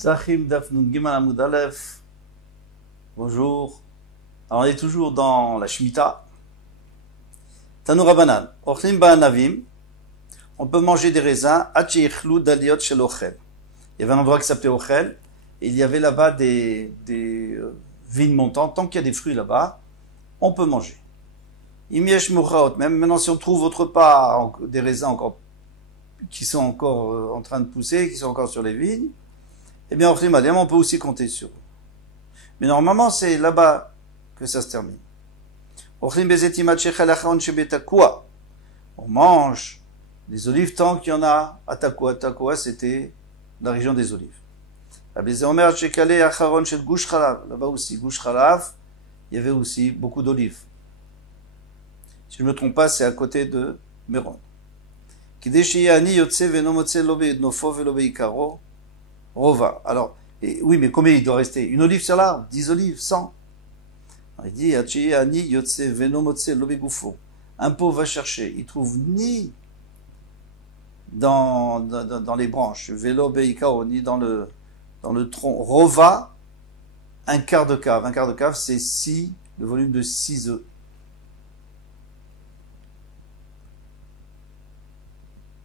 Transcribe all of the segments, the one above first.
Sachim Dafnun Gimal Amud Aleph. Bonjour. Alors on est toujours dans la Shemitah. Tanu Rabanan. Ochlim Ba'anavim. On peut manger des raisins. Hachichlu Daliot Shel Ochel. Il y avait un endroit qui s'appelait Ochel. Et il y avait là-bas des vignes montantes. Tant qu'il y a des fruits là-bas, on peut manger. Imiesh Mouraot. Même maintenant, si on trouve autre part des raisins encore qui sont encore en train de pousser, qui sont encore sur les vignes, eh bien, on peut aussi compter sur eux. Mais normalement, c'est là-bas que ça se termine. On mange des olives tant qu'il y en a à Takwa. Takwa, c'était la région des olives. Là-bas aussi, Gush Khalav, il y avait aussi beaucoup d'olives. Si je ne me trompe pas, c'est à côté de Méron. Rova. Alors, oui, mais combien il doit rester? Une olive sur l'arbre? 10 olives? 100? Il dit, un pauvre va chercher, il trouve ni dans les branches, vélo beikaro, ni dans le tronc. Rova, un quart de cave. Un quart de cave, c'est le volume de 6 œufs.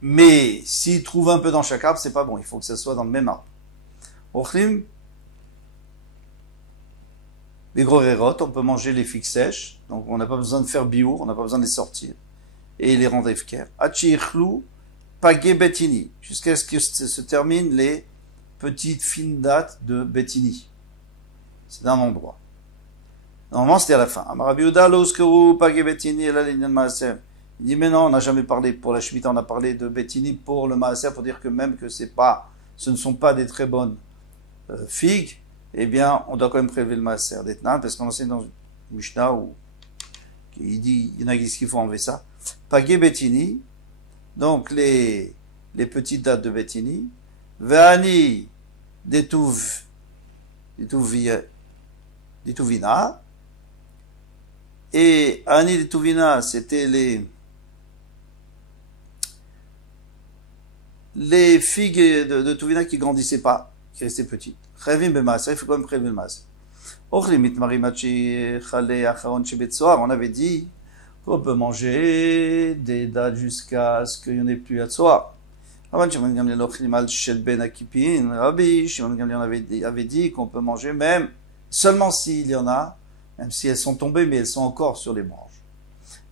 Mais s'il trouve un peu dans chaque arbre, c'est pas bon. Il faut que ça soit dans le même arbre. Ochlim, les gros rérotes, on peut manger les figues sèches. Donc on n'a pas besoin de faire biour, on n'a pas besoin de les sortir. Et les rendre efker. Hachichlu, pagé betini. Jusqu'à ce que se terminent les petites fines dates de betini. C'est d'un endroit. Normalement, c'était à la fin. Amarabiuda, l'oskeru, pagé betini, et la ligne de maaser. Il dit, mais non, on n'a jamais parlé, pour la Shemitah, on a parlé de Betini pour le Maaser, pour dire que même que ce ne sont pas des très bonnes figues, eh bien, on doit quand même prélever le Maaser d'Etnan, parce qu'on enseigne dans une Mishnah où il dit, il y en a qui font enlever ça. Pagé Betini, donc les petites dates de Betini, Ve'ani Dituvina, et Ani Dituvina, c'était les figues de Tuvina qui grandissaient pas, qui restaient petites. Chavim b'maaseh, il faut quand même prélever le maaseh. On avait dit qu'on peut manger des dates jusqu'à ce qu'il n'y en ait plus à Tzoar. Rabbi Shimon Gamliel avait dit qu'on peut manger même seulement s'il y en a, même si elles sont tombées, mais elles sont encore sur les branches.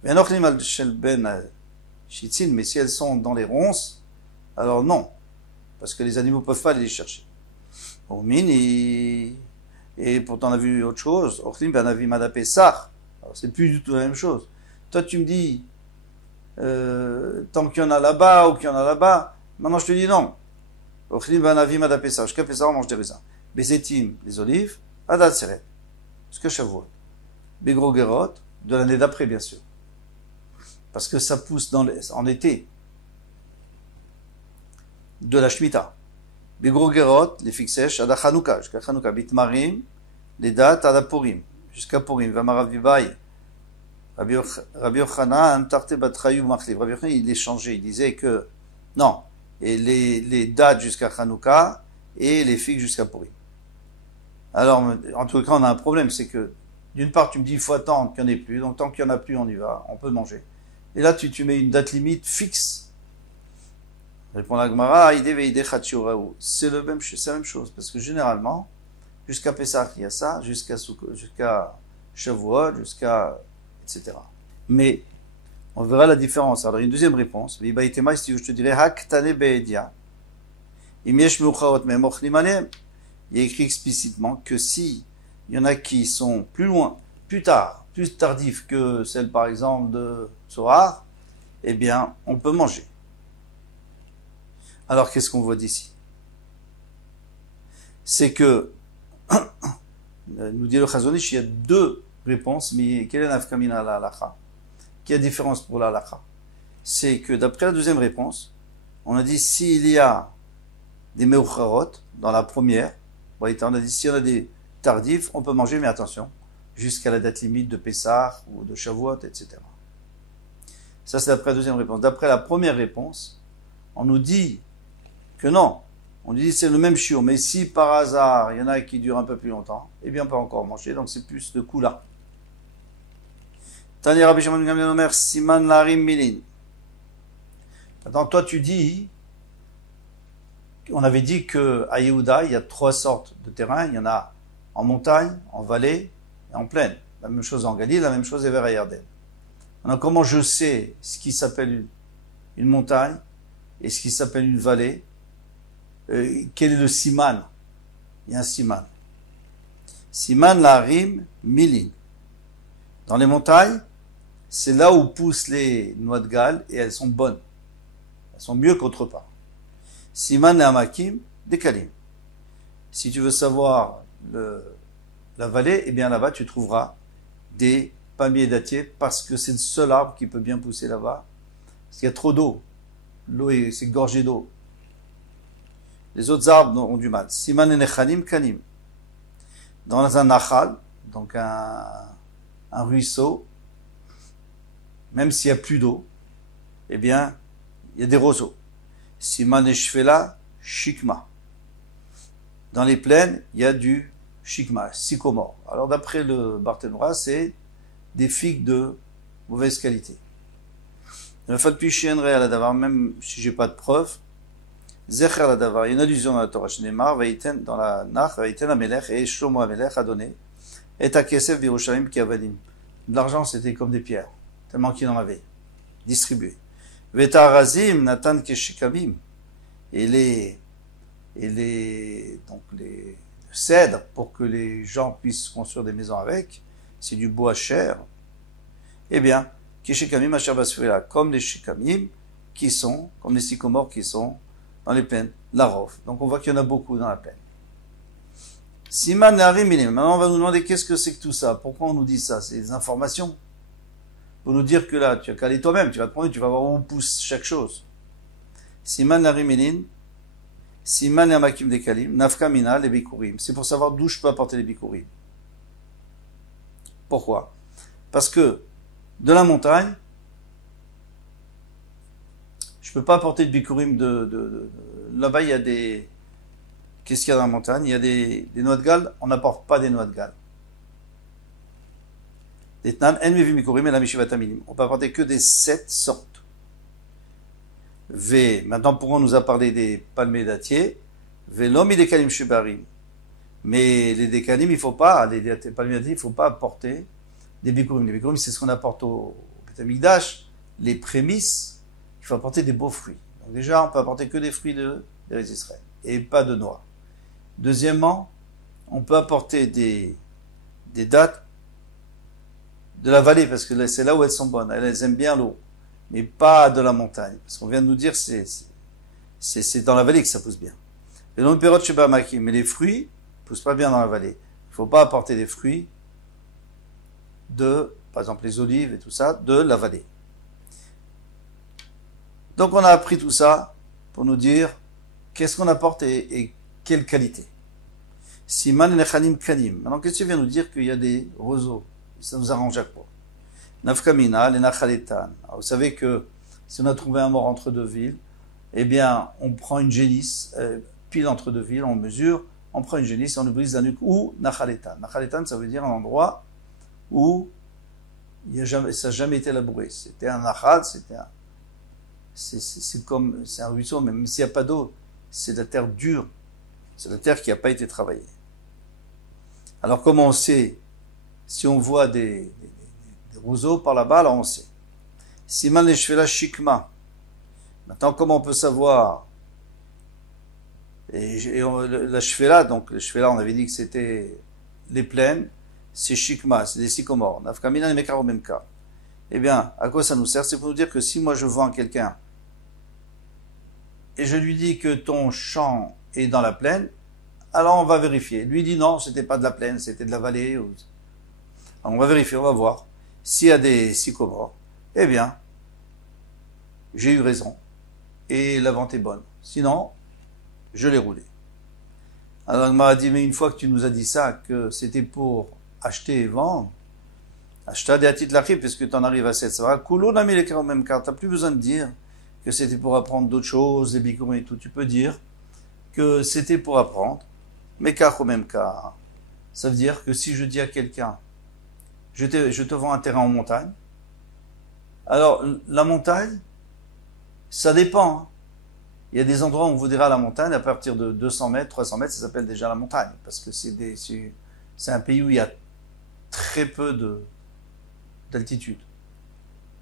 Mais si elles sont dans les ronces, alors non, parce que les animaux ne peuvent pas aller les chercher. Et pourtant on a vu autre chose. Alors c'est plus du tout la même chose. Toi tu me dis, tant qu'il y en a là-bas ou qu'il y en a là-bas, maintenant je te dis non. Jusqu'à Pessah on mange des raisins. Bezetim, les olives, Adat Seret, jusqu'à Shavuot. Begro Gerot, de l'année d'après bien sûr. Parce que ça pousse en été. De la Shemitah. Les gros gerot, les figues sèches, à la Chanukah, jusqu'à Chanukah. Bitmarim, les dates à la Purim, jusqu'à Purim. Vamarav Vibaï, Rabbi Yochanan, Tarte Batrayu Machliv. Rabbi Yochanan, il échangeait, il disait que, non, et les dates jusqu'à Chanukah, et les figues jusqu'à Purim. Alors, en tout cas, on a un problème, c'est que, d'une part, tu me dis, il faut attendre qu'il n'y en ait plus, donc tant qu'il n'y en a plus, on y va, on peut manger. Et là, tu mets une date limite fixe. Répond la Gemara, c'est la même chose, parce que généralement, jusqu'à Pessah, il y a ça, jusqu'à Shavuot, etc. Mais, on verra la différence. Alors, une deuxième réponse, je te dirais, Haktane Be'edia, il y a écrit explicitement que si il y en a qui sont plus loin, plus tard, plus tardifs que celle, par exemple, de Tzohar, eh bien, on peut manger. Alors, qu'est-ce qu'on voit d'ici? C'est que, nous dit le Chazonish, il y a deux réponses, mais quelle est la nafkamina à la halakha? Quelle est la différence pour la halakha? C'est que, d'après la deuxième réponse, on a dit, s'il y a des meucharot, dans la première, on a dit, s'il y en a des tardifs, on peut manger, mais attention, jusqu'à la date limite de Pessah, ou de Shavuot, etc. Ça, c'est d'après la deuxième réponse. D'après la première réponse, on nous dit que non, On dit c'est le même chiot, mais si par hasard il y en a qui durent un peu plus longtemps, eh bien pas encore manger, donc c'est plus de kula. Tani Rabbi Shimon ben Gamliel Omer Siman Larim Milin. Maintenant toi tu dis, on avait dit que à Yehuda il y a 3 sortes de terrains, il y en a en montagne, en vallée et en plaine. La même chose en Galilée, la même chose est vers Yarden. Maintenant comment je sais ce qui s'appelle une montagne et ce qui s'appelle une vallée? Quel est le siman? Il y a un siman. Siman Larim Milin. Dans les montagnes, c'est là où poussent les noix de Galles et elles sont bonnes. Elles sont mieux qu'autre part. Siman et Amakim, Dekalim. Si tu veux savoir la vallée, eh bien là-bas tu trouveras des palmiers dattiers parce que c'est le seul arbre qui peut bien pousser là-bas. Parce qu'il y a trop d'eau. L'eau c'est gorgé d'eau. Les autres arbres ont du mal. Siman et Nechalim, Kanim. Dans un nachal, donc un ruisseau, même s'il n'y a plus d'eau, eh bien, il y a des roseaux. Siman et Shvela, Shikma. Dans les plaines, il y a du Shikma, sycomore. Alors d'après le Barthénois, c'est des figues de mauvaise qualité. Le fait de chiennerait à la davar, même si j'ai pas de preuve, Zecher la davar, il y a une allusion dans la Torah, Shneimar, Vaïten, dans la Nach, Vaïten Amelech, et Shlomo Amelech a donné, et à Kesef Birushalayim Kiavadim. De l'argent, c'était comme des pierres, tellement qu'il en avait, distribué. Veta Razim, Natan Keshekamim, et donc les cèdres, pour que les gens puissent construire des maisons avec, c'est du bois cher. Eh bien, Keshekamim Asher Basfela, comme les Shekamim, qui sont, comme les sycomores qui sont dans les plaines, la Rof. Donc on voit qu'il y en a beaucoup dans la plaine. Siman Narim Milim. Maintenant on va nous demander qu'est-ce que c'est que tout ça? Pourquoi on nous dit ça? C'est des informations. Pour nous dire que là, tu vas caler toi-même, tu vas te prendre, tu vas voir où pousse chaque chose. Siman Narim Milim, Siman Yamakim Dekalim, Nafka Mina, les Bikurim. C'est pour savoir d'où je peux apporter les Bikurim. Pourquoi? Parce que de la montagne, je peux pas apporter de bikurim là-bas il y a des, qu'est-ce qu'il y a dans la montagne? Il y a des noix de Galles, on n'apporte pas des noix de Galles. On peut apporter que des 7 sortes. Maintenant pourquoi on nous a parlé des palmiers dattiers? Velomi dekalim shubarim. Mais les décalim, il faut pas, les palmiers dattiers, il faut pas apporter des bikurim. Les bikurim, c'est ce qu'on apporte au Beth Amikdash, les prémices. Il faut apporter des beaux fruits. Donc déjà, on peut apporter que des fruits des Israël et pas de noix. Deuxièmement, on peut apporter des dattes de la vallée parce que c'est là où elles sont bonnes. Elles aiment bien l'eau, mais pas de la montagne. Parce qu'on vient de nous dire c'est dans la vallée que ça pousse bien. Et donc, mais les fruits poussent pas bien dans la vallée. Il faut pas apporter des fruits par exemple les olives et tout ça, de la vallée. Donc on a appris tout ça pour nous dire qu'est-ce qu'on apporte et quelle qualité. Siman Nechanim Kanim. Maintenant, qu'est-ce que tu viens nous dire qu'il y a des roseaux? Ça nous arrange à quoi? Nafkamina, les Nachaletan. Vous savez que si on a trouvé un mort entre deux villes, eh bien, on prend une génisse, pile entre deux villes, on mesure, on prend une génisse et on lui brise la nuque, ou Nachaletan. Nachaletan, ça veut dire un endroit où ça n'a jamais été labouré. C'était un Nachal, c'est un ruisseau, même s'il n'y a pas d'eau, c'est de la terre dure, c'est de la terre qui n'a pas été travaillée. Alors comment on sait? Si on voit des roseaux par là-bas, alors on sait. Siman les Shvela Shikma. Maintenant, comment on peut savoir? La Shvela, donc le Shvela, on avait dit que c'était les plaines, c'est Shikma, c'est des sycomores. Nafkamina et Mekar au même cas. Eh bien, à quoi ça nous sert? C'est pour nous dire que si moi je vends quelqu'un et je lui dis que ton champ est dans la plaine, alors on va vérifier. Lui dit non, c'était pas de la plaine, c'était de la vallée. Alors on va vérifier, on va voir. S'il y a des sycomores, eh bien, j'ai eu raison. Et la vente est bonne. Sinon, je l'ai roulé. Alors il m'a dit, mais une fois que tu nous as dit ça, que c'était pour acheter et vendre, acheter des titres l'archive, parce que tu en arrives à 7, ça va. Coulon n'a mis les cartes en même carte. T'as plus besoin de dire que c'était pour apprendre d'autres choses, les bikurim et tout. Tu peux dire que c'était pour apprendre. Mais car au même cas, ça veut dire que si je dis à quelqu'un, je te vends un terrain en montagne, alors la montagne, ça dépend. Hein. Il y a des endroits où on vous dira la montagne, à partir de 200 mètres, 300 mètres, ça s'appelle déjà la montagne, parce que c'est un pays où il y a très peu d'altitude.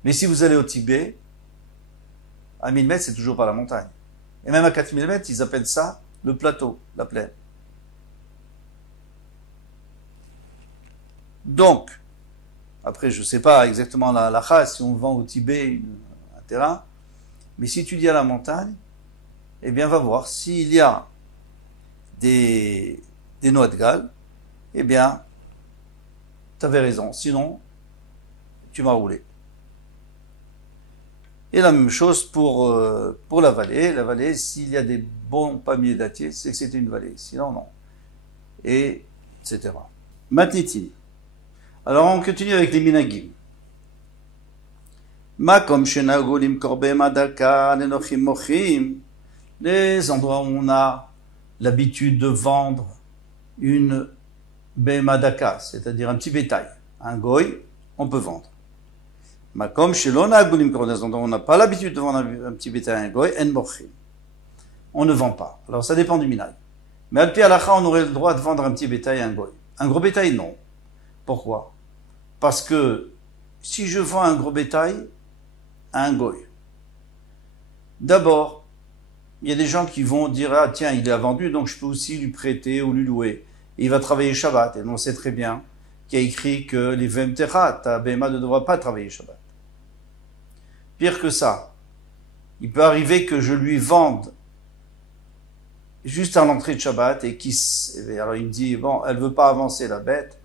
Mais si vous allez au Tibet, à 1000 mètres, c'est toujours pas la montagne. Et même à 4000 mètres, ils appellent ça le plateau, la plaine. Donc, après, je sais pas exactement la race, si on vend au Tibet un terrain, mais si tu dis à la montagne, eh bien, va voir s'il y a des noix de Galles, eh bien, tu avais raison. Sinon, tu m'as roulé. Et la même chose pour la vallée. La vallée, s'il y a des bons palmiers dattiers, c'est que c'était une vallée. Sinon, non. Et, etc. Matnitin. Alors, on continue avec les minagim. Makom shenagolim korbe madaka nenochim mochim. Les endroits où on a l'habitude de vendre une bemadaka, c'est-à-dire un petit bétail. Un goy, on peut vendre. Makom shelona agulim korbe, les endroits où on n'a pas l'habitude de vendre un petit bétail à un goy, en mochim. On ne vend pas. Alors ça dépend du minag. Mais al pi halakha, on aurait le droit de vendre un petit bétail à un goy. Un gros bétail, non. Pourquoi? Parce que si je vends un gros bétail à un goy, d'abord, il y a des gens qui vont dire, ah tiens, il a vendu, donc je peux aussi lui prêter ou lui louer. Et il va travailler Shabbat. Et on sait très bien qu'il y a écrit que les Vemtecha, ta Bema ne devra pas travailler Shabbat. Pire que ça, il peut arriver que je lui vende juste à l'entrée de Shabbat et alors il me dit, bon, elle veut pas avancer la bête,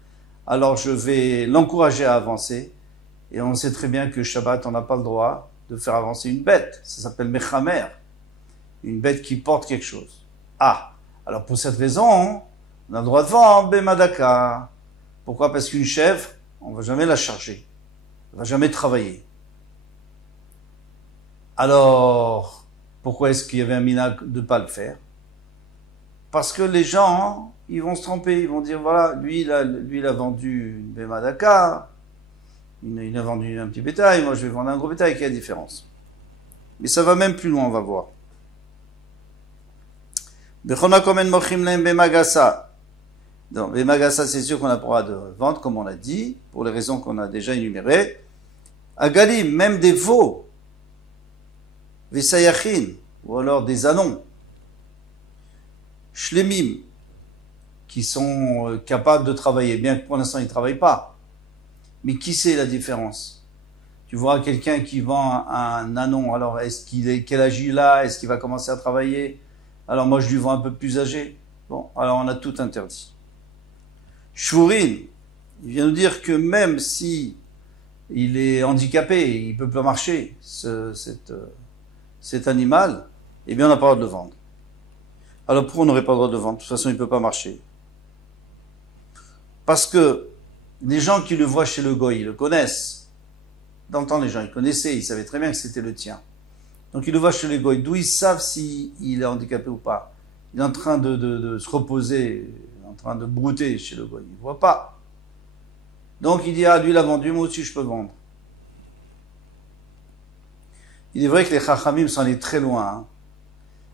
alors je vais l'encourager à avancer. Et on sait très bien que Shabbat, on n'a pas le droit de faire avancer une bête. Ça s'appelle Mechamer. Une bête qui porte quelque chose. Ah, alors pour cette raison, on a le droit de vendre Bemadaka. Pourquoi? Parce qu'une chèvre, on ne va jamais la charger. Elle ne va jamais travailler. Alors, pourquoi est-ce qu'il y avait un minag de ne pas le faire? Parce que les gens, ils vont se tromper. Ils vont dire, voilà, lui, il a vendu une Bemadaka. Il a vendu un petit bétail. Moi, je vais vendre un gros bétail. Quelle est la différence? Mais ça va même plus loin, on va voir. Donc, Bemagasa, c'est sûr qu'on a le droit de vendre, comme on a dit, pour les raisons qu'on a déjà énumérées. Agalim, même des veaux, Vesayachin, ou alors des anons, Shlemim, qui sont capables de travailler, bien que pour l'instant ils ne travaillent pas. Mais qui sait la différence? Tu vois quelqu'un qui vend un anon, alors quel âge il a? Est-ce qu'il va commencer à travailler? Alors moi je lui vends un peu plus âgé. Bon, alors on a tout interdit. Shvurin, il vient nous dire que même si il est handicapé, il peut pas marcher, cet animal, eh bien on n'a pas le droit de le vendre. Alors pourquoi on n'aurait pas le droit de le vendre? De toute façon il peut pas marcher. Parce que les gens qui le voient chez le goy, ils le connaissent. Dans le temps les gens, ils connaissaient, ils savaient très bien que c'était le tien. Donc ils le voient chez les goy, d'où ils savent s'il est handicapé ou pas. Il est en train de se reposer, en train de brouter chez le goy, il ne voit pas. Donc il dit, ah lui il a vendu, moi aussi je peux vendre. Il est vrai que les chachamim sont allés très loin. Hein.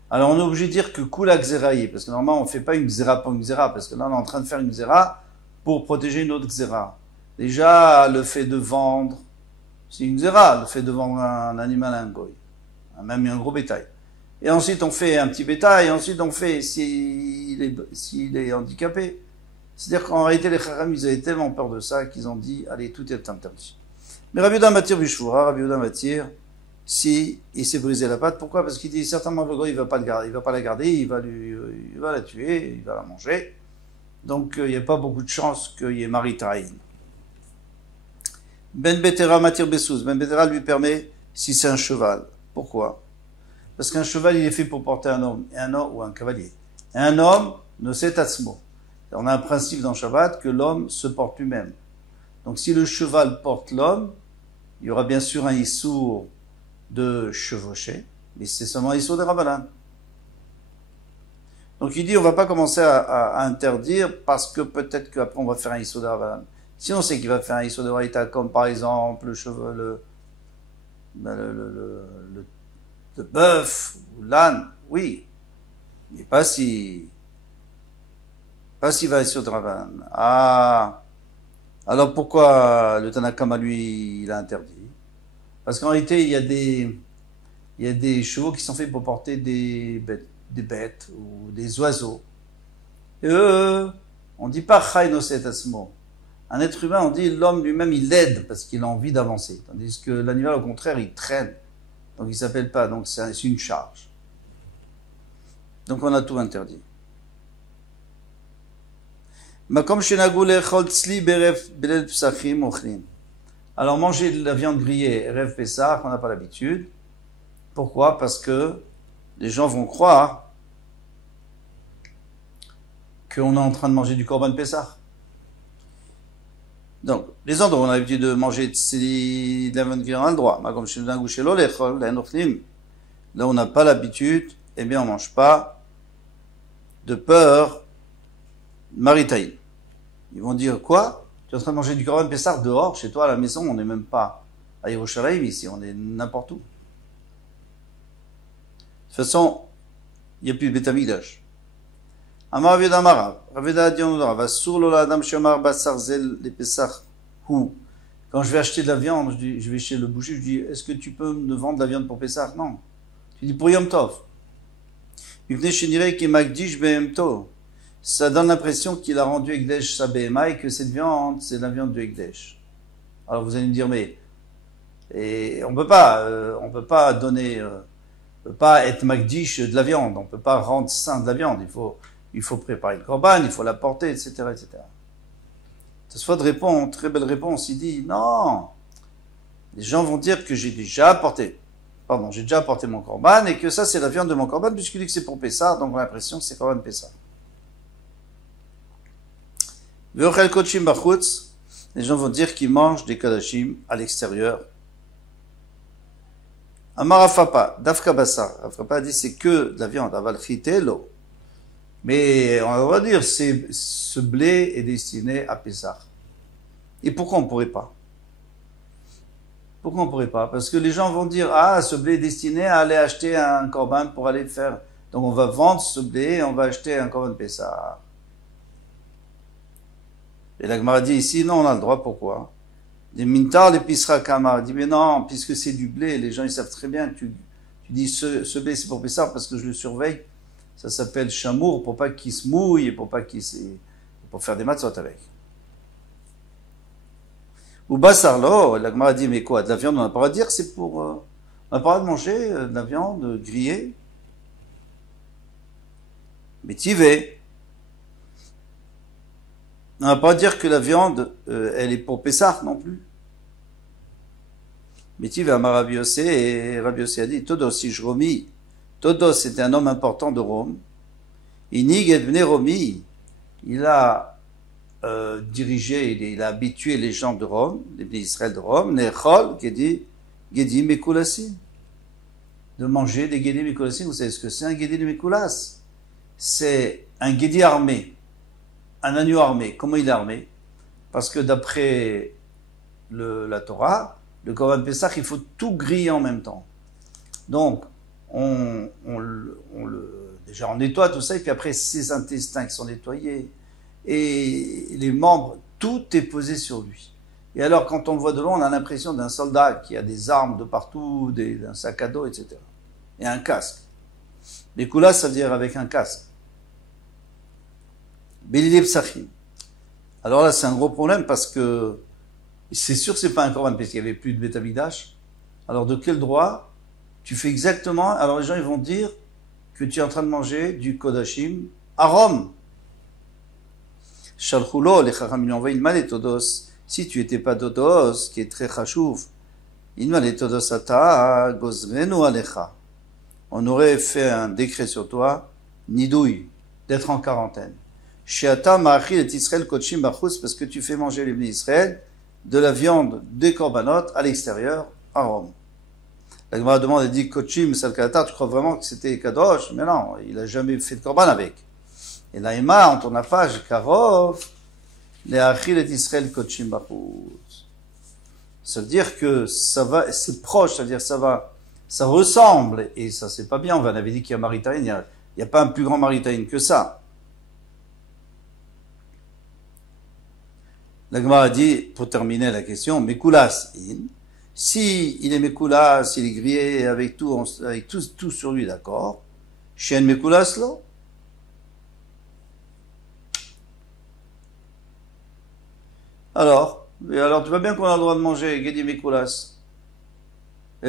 Alors on est obligé de dire que kula xeraï, parce que normalement on ne fait pas une xéra pour une xéra, parce que là on est en train de faire une xéra pour protéger une autre xéra. Déjà le fait de vendre, c'est une xéra, le fait de vendre un animal à un goy. Même un gros bétail. Et ensuite on fait un petit bétail, et ensuite on fait s'il est handicapé. C'est-à-dire qu'en réalité les Chacham ils avaient tellement peur de ça qu'ils ont dit allez tout est interdit. Mais Rabbi Yehuda Matir Bishvura, Rabbi Yehuda Matir, si il s'est brisé la patte, pourquoi? Parce qu'il dit certainement le gars il va pas la garder, il va la tuer, il va la manger. Donc il n'y a pas beaucoup de chances qu'il y ait Maritaïn. Ben Betera Matir Bessouz, Ben Betera lui permet si c'est un cheval. Pourquoi? Parce qu'un cheval, il est fait pour porter un homme, ou un cavalier. Et un homme ne sait atzmo. On a un principe dans Shabbat que l'homme se porte lui-même. Donc si le cheval porte l'homme, il y aura bien sûr un issour de chevaucher, mais c'est seulement un issour de Rabbanan. Donc il dit, on va pas commencer à interdire parce que peut-être qu'après on va faire un Issoda. Si on sait qu'il va faire un Issoda Raïta, comme par exemple le cheveu, le bœuf ou l'âne, oui. Mais pas si va Issoda Ravan. Ah. Alors pourquoi le Tanakama, lui, il a interdit? Parce qu'en réalité, il y a des chevaux qui sont faits pour porter des bêtes ou des oiseaux. Et eux, on dit pas Chai Noset Asmo. Un être humain, on dit l'homme lui-même, il l'aide parce qu'il a envie d'avancer. Tandis que l'animal, au contraire, il traîne. Donc il s'appelle pas, donc c'est une charge. Donc on a tout interdit. Alors manger de la viande grillée, Erev Pessah, on n'a pas l'habitude. Pourquoi? Parce que les gens vont croire qu'on est en train de manger du Korban Pessah. Donc, les endroits où on a l'habitude de manger de la viande grillée, on a le droit. Là où on n'a pas l'habitude, eh bien on mange pas de peur maritaïne. Ils vont dire quoi? Tu es en train de manger du Korban Pessah dehors, chez toi à la maison, on n'est même pas à Yerushalayim ici, on est n'importe où. De toute façon, il n'y a plus de Beth Amikdash. Amar Ravida Marav, Ravida dit on va sur l'Oladam Shomar Basar Zel les Pessah Hu. Quand je vais acheter de la viande, je vais chez le boucher, je dis est-ce que tu peux me vendre de la viande pour Pessah? Non. Tu dis pour Yom Tov. Ça donne l'impression qu'il a rendu Ekdesh sa BMA et que cette viande, c'est la viande de Ekdesh. Alors vous allez me dire, mais et on peut pas donner, on peut pas être Magdish de la viande, on peut pas rendre saint de la viande. Il faut préparer le korban, il faut la porter, etc., etc. Tosfot répond, très belle réponse, il dit non. Les gens vont dire que j'ai déjà apporté mon korban et que ça c'est la viande de mon korban puisqu'il dit que c'est pour Pessah, donc on a l'impression que c'est korban Pessah. Ve'ochel kodshim bachutz, les gens vont dire qu'ils mangent des kodashim à l'extérieur. Amar Rafapa, dafka basar. Rafapa dit c'est que de la viande, aval chitelo. Mais on va dire ce blé est destiné à Pessah. Et pourquoi on pourrait pas? Pourquoi on pourrait pas? Parce que les gens vont dire, ah, ce blé est destiné à aller acheter un korban pour aller faire. Donc on va vendre ce blé et on va acheter un korban Pessah. Et la Gemara dit ici, non, on a le droit, pourquoi? Des mintar, les pisra kama. Dit, mais non, puisque c'est du blé, les gens, ils savent très bien que tu dis, ce blé, c'est pour Pessah parce que je le surveille. Ça s'appelle chamour pour pas qu'il se mouille et pour faire des matzot avec. Ou basarlo, la Gemara dit, mais quoi, de la viande, on n'a pas le droit de dire, c'est pour, on n'a pas le droit de manger de la viande grillée. Mais tivé. On n'a pas à dire que la viande, elle est pour Pessah non plus. Mais tivé, Amar Rabbi Yossé, et Rabbi Yossé a dit, Todos Ishromi. Todos était un homme important de Rome. Inig et Bnei Romi. Il a dirigé, il a habitué les gens de Rome, les Bnei Israël de Rome, Nechol, Gedi Mekulassim. De manger des Gedi Mekulassim. Vous savez ce que c'est un Gedi Mekulas? C'est un Gedi armé. Un agneau armé. Comment il est armé? Parce que d'après la Torah, le Korban Pessah, il faut tout griller en même temps. Donc, déjà on nettoie tout ça, et puis après ses intestins qui sont nettoyés, et les membres, tout est posé sur lui. Et alors quand on le voit de loin, on a l'impression d'un soldat qui a des armes de partout, un sac à dos, etc. Et un casque. Les koulas, ça veut dire avec un casque. Belilé Psachim. Alors là, c'est un gros problème parce que c'est sûr que c'est pas un korban parce qu'il n'y avait plus de Beth Amikdash. Alors de quel droit tu fais exactement? Alors les gens ils vont dire que tu es en train de manger du kodashim à Rome. Shalchulo, les chacham lui ont envoyé il todos. Si tu étais pas todos, qui est très chashuv, il todos ata gozrenu alecha. On aurait fait un décret sur toi, nidouille, d'être en quarantaine. Sheata ma'achil et Israël kodshim bachus, parce que tu fais manger les Bnei Israël de la viande des korbanot à l'extérieur à Rome. La Gemara demande, elle dit, kodshim salkata, tu crois vraiment que c'était kadosh? Mais non, il a jamais fait de korban avec. Et là, on tourne la page, Karov, les Achil et Israël Kodshim Bachutz. Ça veut dire que ça va, c'est proche, c'est-à-dire ça ressemble, et ça c'est pas bien, on avait dit qu'il y a Maritaïn, il n'y a pas un plus grand Maritaïn que ça. La Gemara a dit, pour terminer la question, Mekoulas in, si il est Mekoulas, il est grillé avec tout sur lui, d'accord, Shen Mekoulas lo. Alors tu vois bien qu'on a le droit de manger Gedi Mekoulas.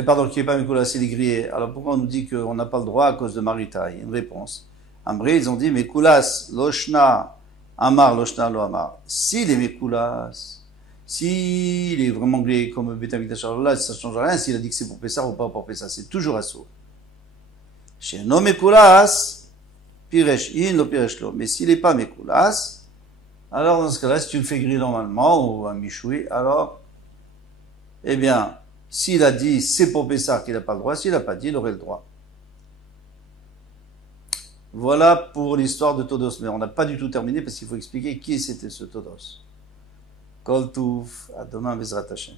Pardon, qui n'est pas Mekoulas, il est grillé. Alors pourquoi on nous dit qu'on n'a pas le droit à cause de Maritaï? Une réponse. Ambré, ils ont dit Mekoulas, Loshna, Amar, Loshna, Lo Amar. S'il est Mekoulas, s'il est vraiment grillé comme Betamikdash, là, ça ne change rien s'il a dit que c'est pour Pessah ou pas pour Pessah. C'est toujours assourd. Chez no Mekoulas, Piresh in, lo Piresh lo. Mais s'il n'est pas Mekoulas, alors dans ce cas-là, si tu le fais griller normalement, ou un michoui, alors, eh bien, s'il a dit c'est pour Pessah qu'il n'a pas le droit, s'il n'a pas dit, il aurait le droit. Voilà pour l'histoire de Todos, mais on n'a pas du tout terminé parce qu'il faut expliquer qui c'était ce Todos. Kol Touf, à demain, Bezrat Hashem.